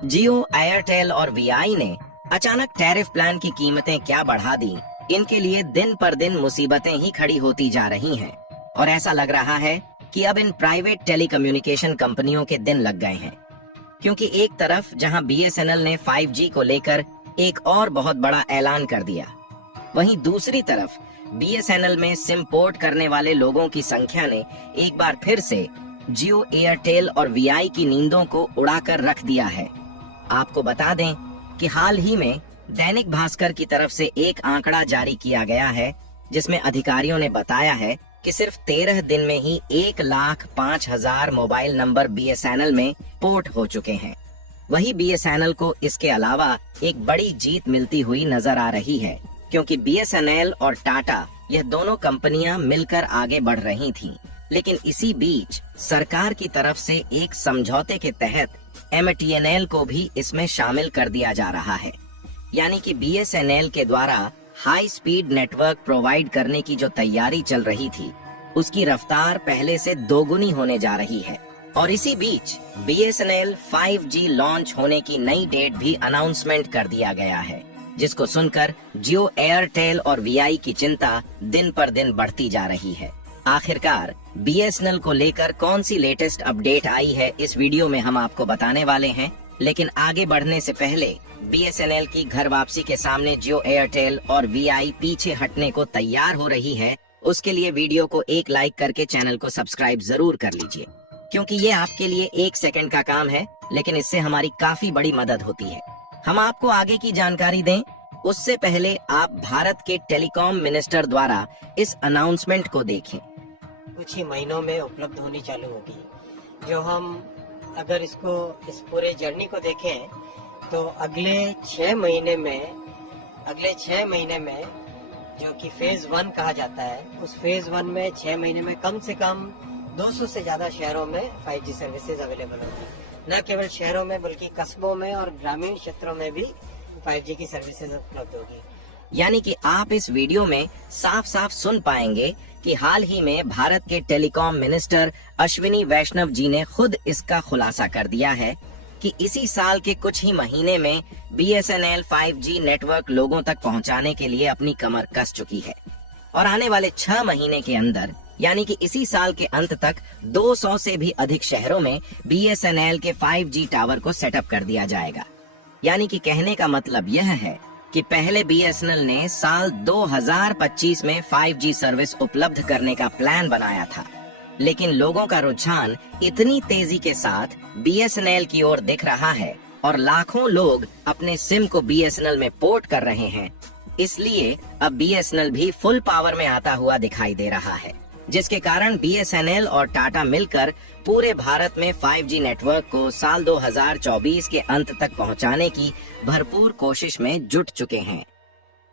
जियो, Airtel और VI ने अचानक टैरिफ प्लान की कीमतें क्या बढ़ा दी, इनके लिए दिन पर दिन मुसीबतें ही खड़ी होती जा रही हैं। और ऐसा लग रहा है कि अब इन प्राइवेट टेलीकम्युनिकेशन कंपनियों के दिन लग गए हैं, क्योंकि एक तरफ जहां बीएसएनएल ने 5G को लेकर एक और बहुत बड़ा ऐलान कर दिया, वहीं दूसरी तरफ बीएसएनएल में सिम पोर्ट करने वाले लोगों की संख्या ने एक बार फिर से जियो, एयरटेल और वीआई की नींदों को उड़ाकर रख दिया है। आपको बता दें कि हाल ही में दैनिक भास्कर की तरफ से एक आंकड़ा जारी किया गया है, जिसमें अधिकारियों ने बताया है कि सिर्फ 13 दिन में ही 1,05,000 मोबाइल नंबर बीएसएनएल में पोर्ट हो चुके हैं। वही बीएसएनएल को इसके अलावा एक बड़ी जीत मिलती हुई नजर आ रही है, क्योंकि बीएसएनएल और टाटा यह दोनों कंपनियां मिलकर आगे बढ़ रही थीं। लेकिन इसी बीच सरकार की तरफ से एक समझौते के तहत एमटीएनएल को भी इसमें शामिल कर दिया जा रहा है। यानी कि बीएसएनएल के द्वारा हाई स्पीड नेटवर्क प्रोवाइड करने की जो तैयारी चल रही थी, उसकी रफ्तार पहले से दोगुनी होने जा रही है। और इसी बीच बीएसएनएल 5G लॉन्च होने की नई डेट भी अनाउंसमेंट कर दिया गया है, जिसको सुनकर जियो, एयरटेल और वीआई की चिंता दिन पर दिन बढ़ती जा रही है। आखिरकार बीएसएनएल को लेकर कौन सी लेटेस्ट अपडेट आई है, इस वीडियो में हम आपको बताने वाले हैं। लेकिन आगे बढ़ने से पहले बीएसएनएल की घर वापसी के सामने जियो, एयरटेल और वीआई पीछे हटने को तैयार हो रही है, उसके लिए वीडियो को एक लाइक करके चैनल को सब्सक्राइब जरूर कर लीजिए, क्योंकि ये आपके लिए 1 सेकंड का काम है, लेकिन इससे हमारी काफी बड़ी मदद होती है। हम आपको आगे की जानकारी दें उससे पहले आप भारत के टेलीकॉम मिनिस्टर द्वारा इस अनाउंसमेंट को देखें। कुछ ही महीनों में उपलब्ध होनी चालू होगी। जो हम अगर इसको इस पूरे जर्नी को देखें तो अगले 6 महीने में जो कि फेज 1 कहा जाता है, उस फेज 1 में 6 महीने में कम से कम 200 से ज्यादा शहरों में 5G सर्विसेज अवेलेबल होगी। न केवल शहरों में बल्कि कस्बों में और ग्रामीण क्षेत्रों में भी 5G की सर्विसेज उपलब्ध होगी। यानी कि आप इस वीडियो में साफ साफ सुन पाएंगे कि हाल ही में भारत के टेलीकॉम मिनिस्टर अश्विनी वैष्णव जी ने खुद इसका खुलासा कर दिया है कि इसी साल के कुछ ही महीने में बीएसएनएल 5G नेटवर्क लोगों तक पहुंचाने के लिए अपनी कमर कस चुकी है, और आने वाले 6 महीने के अंदर यानी कि इसी साल के अंत तक 200 से भी अधिक शहरों में बीएसएनएल के 5G टावर को सेटअप कर दिया जाएगा। यानी कि कहने का मतलब यह है कि पहले बीएसएनएल ने साल 2025 में 5G सर्विस उपलब्ध करने का प्लान बनाया था, लेकिन लोगों का रुझान इतनी तेजी के साथ बीएसएनएल की ओर दिख रहा है और लाखों लोग अपने सिम को बीएसएनएल में पोर्ट कर रहे हैं, इसलिए अब बीएसएनएल भी फुल पावर में आता हुआ दिखाई दे रहा है, जिसके कारण बीएसएनएल और टाटा मिलकर पूरे भारत में 5G नेटवर्क को साल 2024 के अंत तक पहुंचाने की भरपूर कोशिश में जुट चुके हैं।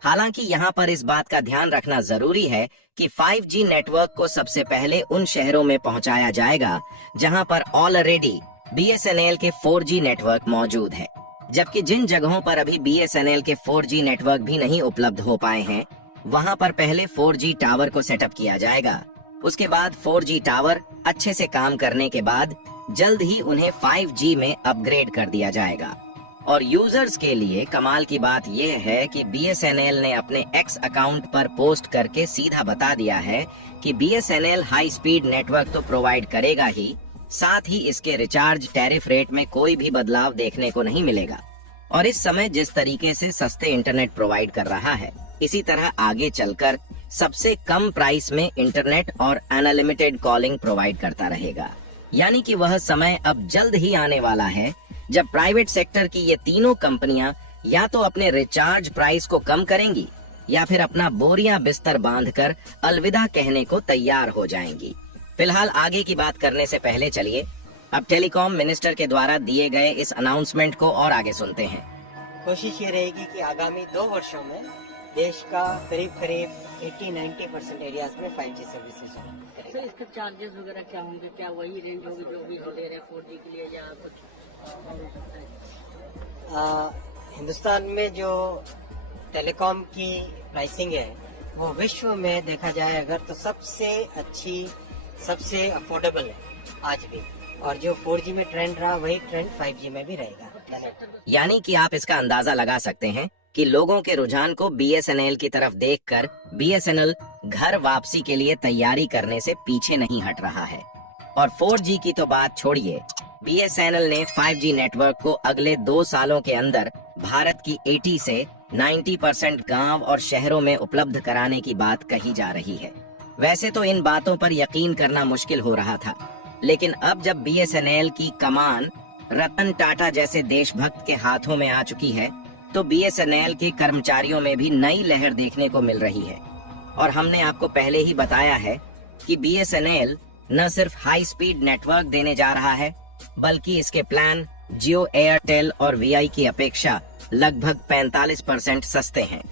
हालांकि यहां पर इस बात का ध्यान रखना जरूरी है कि 5G नेटवर्क को सबसे पहले उन शहरों में पहुंचाया जाएगा जहां पर ऑलरेडी बीएसएनएल के 4G नेटवर्क मौजूद है, जबकि जिन जगहों पर अभी बीएसएनएल के 4G नेटवर्क भी नहीं उपलब्ध हो पाए हैं, वहां पर पहले 4G टावर को सेटअप किया जाएगा। उसके बाद 4G टावर अच्छे से काम करने के बाद जल्द ही उन्हें 5G में अपग्रेड कर दिया जाएगा। और यूजर्स के लिए कमाल की बात यह है कि बीएसएनएल ने अपने एक्स अकाउंट पर पोस्ट करके सीधा बता दिया है कि बीएसएनएल हाई स्पीड नेटवर्क तो प्रोवाइड करेगा ही, साथ ही इसके रिचार्ज टैरिफ रेट में कोई भी बदलाव देखने को नहीं मिलेगा। और इस समय जिस तरीके से सस्ते इंटरनेट प्रोवाइड कर रहा है, इसी तरह आगे चलकर सबसे कम प्राइस में इंटरनेट और अनलिमिटेड कॉलिंग प्रोवाइड करता रहेगा। यानी कि वह समय अब जल्द ही आने वाला है जब प्राइवेट सेक्टर की ये तीनों कंपनियां या तो अपने रिचार्ज प्राइस को कम करेंगी या फिर अपना बोरियां बिस्तर बांधकर अलविदा कहने को तैयार हो जाएंगी। फिलहाल आगे की बात करने से पहले चलिए अब टेलीकॉम मिनिस्टर के द्वारा दिए गए इस अनाउंसमेंट को और आगे सुनते हैं। कोशिश ये रहेगी कि आगामी 2 वर्षों में देश का करीब 80-90% एरियाज में 5G सर्विसेज होंगी। सर, इसके चार्जेस वगैरह क्या होंगे? क्या वही रेंज होगी जो भी ले रहे 4G के लिए या कुछ और हो सकता है? हिंदुस्तान में जो टेलीकॉम की प्राइसिंग है वो विश्व में देखा जाए अगर तो सबसे अच्छी, सबसे अफोर्डेबल है आज भी, और जो 4G में ट्रेंड रहा वही ट्रेंड 5G में भी रहेगा। यानी कि आप इसका अंदाजा लगा सकते हैं कि लोगों के रुझान को BSNL की तरफ देखकर BSNL घर वापसी के लिए तैयारी करने से पीछे नहीं हट रहा है। और 4G की तो बात छोड़िए, BSNL ने 5G नेटवर्क को अगले 2 सालों के अंदर भारत की 80 से 90% गांव और शहरों में उपलब्ध कराने की बात कही जा रही है। वैसे तो इन बातों पर यकीन करना मुश्किल हो रहा था, लेकिन अब जब BSNL की कमान रतन टाटा जैसे देशभक्त के हाथों में आ चुकी है, तो BSNL के कर्मचारियों में भी नई लहर देखने को मिल रही है। और हमने आपको पहले ही बताया है कि BSNL न सिर्फ हाई स्पीड नेटवर्क देने जा रहा है, बल्कि इसके प्लान जियो, एयरटेल और VI की अपेक्षा लगभग 45% सस्ते हैं,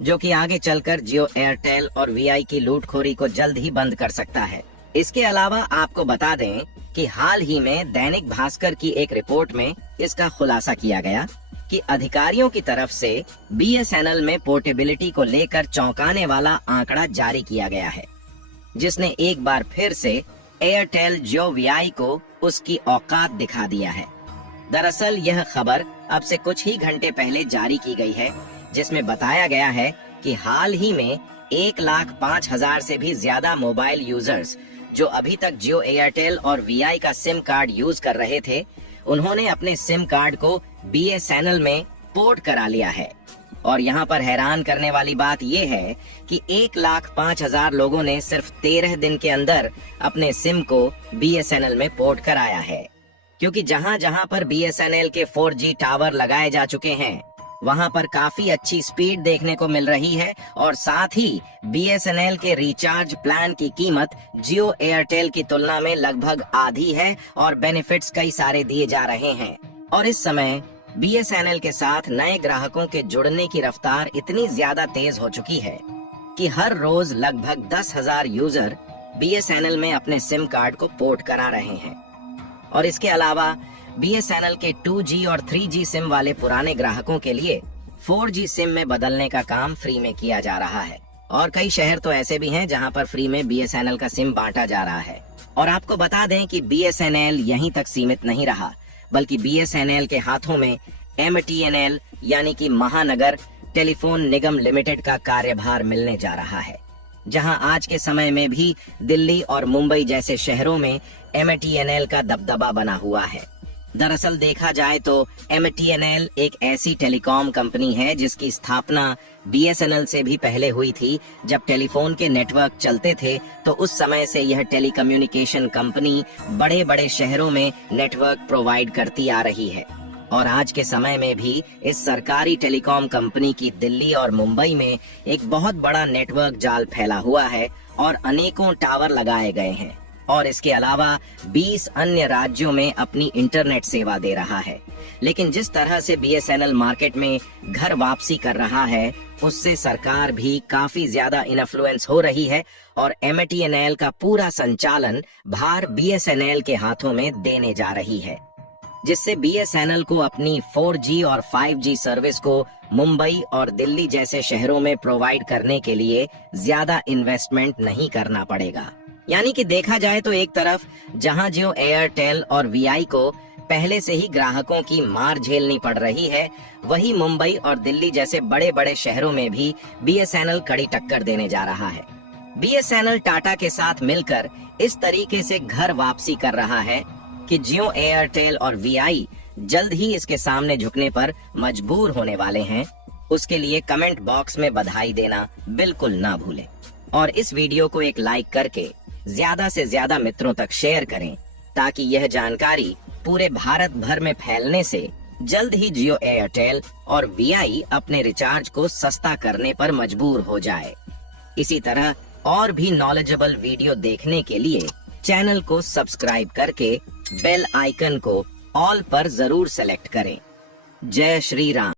जो कि आगे चलकर जियो, एयरटेल और VI की लूटखोरी को जल्द ही बंद कर सकता है। इसके अलावा आपको बता दें कि हाल ही में दैनिक भास्कर की एक रिपोर्ट में इसका खुलासा किया गया कि अधिकारियों की तरफ से BSNL में पोर्टेबिलिटी को लेकर चौंकाने वाला आंकड़ा जारी किया गया है, जिसने एक बार फिर से एयरटेल, जियो, VI को उसकी औकात दिखा दिया है। दरअसल यह खबर अब से कुछ ही घंटे पहले जारी की गई है, जिसमें बताया गया है कि हाल ही में 1,05,000 से भी ज्यादा मोबाइल यूजर्स जो अभी तक जियो, एयरटेल और VI का सिम कार्ड यूज कर रहे थे, उन्होंने अपने सिम कार्ड को BSNL में पोर्ट करा लिया है। और यहाँ पर हैरान करने वाली बात यह है कि 1,05,000 लोगों ने सिर्फ 13 दिन के अंदर अपने सिम को BSNL में पोर्ट कराया है, क्योंकि जहाँ जहाँ पर BSNL के 4G टावर लगाए जा चुके हैं, वहाँ पर काफी अच्छी स्पीड देखने को मिल रही है। और साथ ही BSNL के रिचार्ज प्लान की कीमत जियो, एयरटेल की तुलना में लगभग आधी है और बेनिफिट्स कई सारे दिए जा रहे हैं। और इस समय BSNL के साथ नए ग्राहकों के जुड़ने की रफ्तार इतनी ज्यादा तेज हो चुकी है कि हर रोज लगभग 10,000 यूजर BSNL में अपने सिम कार्ड को पोर्ट करा रहे हैं। और इसके अलावा BSNL के 2G और 3G सिम वाले पुराने ग्राहकों के लिए 4G सिम में बदलने का काम फ्री में किया जा रहा है। और कई शहर तो ऐसे भी हैं जहां पर फ्री में BSNL का सिम बांटा जा रहा है। और आपको बता दें कि BSNL यहीं तक सीमित नहीं रहा, बल्कि BSNL के हाथों में MTNL यानी कि महानगर टेलीफोन निगम लिमिटेड का कार्यभार मिलने जा रहा है, जहां आज के समय में भी दिल्ली और मुंबई जैसे शहरों में MTNL का दबदबा बना हुआ है। दरअसल देखा जाए तो MTNL एक ऐसी टेलीकॉम कंपनी है जिसकी स्थापना BSNL से भी पहले हुई थी। जब टेलीफोन के नेटवर्क चलते थे तो उस समय से यह टेलीकम्युनिकेशन कंपनी बड़े बड़े शहरों में नेटवर्क प्रोवाइड करती आ रही है। और आज के समय में भी इस सरकारी टेलीकॉम कंपनी की दिल्ली और मुंबई में एक बहुत बड़ा नेटवर्क जाल फैला हुआ है और अनेकों टावर लगाए गए हैं। और इसके अलावा 20 अन्य राज्यों में अपनी इंटरनेट सेवा दे रहा है। लेकिन जिस तरह से BSNL मार्केट में घर वापसी कर रहा है, उससे सरकार भी काफी ज्यादा इन्फ्लुएंस हो रही है और MTNL का पूरा संचालन भार BSNL के हाथों में देने जा रही है, जिससे BSNL को अपनी 4G और 5G सर्विस को मुंबई और दिल्ली जैसे शहरों में प्रोवाइड करने के लिए ज्यादा इन्वेस्टमेंट नहीं करना पड़ेगा। यानी कि देखा जाए तो एक तरफ जहां जियो, एयरटेल और VI को पहले से ही ग्राहकों की मार झेलनी पड़ रही है, वही मुंबई और दिल्ली जैसे बड़े बड़े शहरों में भी BSNL कड़ी टक्कर देने जा रहा है। BSNL टाटा के साथ मिलकर इस तरीके से घर वापसी कर रहा है कि जियो, एयरटेल और VI जल्द ही इसके सामने झुकने पर मजबूर होने वाले हैं। उसके लिए कमेंट बॉक्स में बधाई देना बिल्कुल ना भूलें और इस वीडियो को एक लाइक करके ज्यादा से ज्यादा मित्रों तक शेयर करें, ताकि यह जानकारी पूरे भारत भर में फैलने से जल्द ही जियो, एयरटेल और VI अपने रिचार्ज को सस्ता करने पर मजबूर हो जाए। इसी तरह और भी नॉलेजेबल वीडियो देखने के लिए चैनल को सब्सक्राइब करके बेल आइकन को ऑल पर जरूर सेलेक्ट करें। जय श्री राम।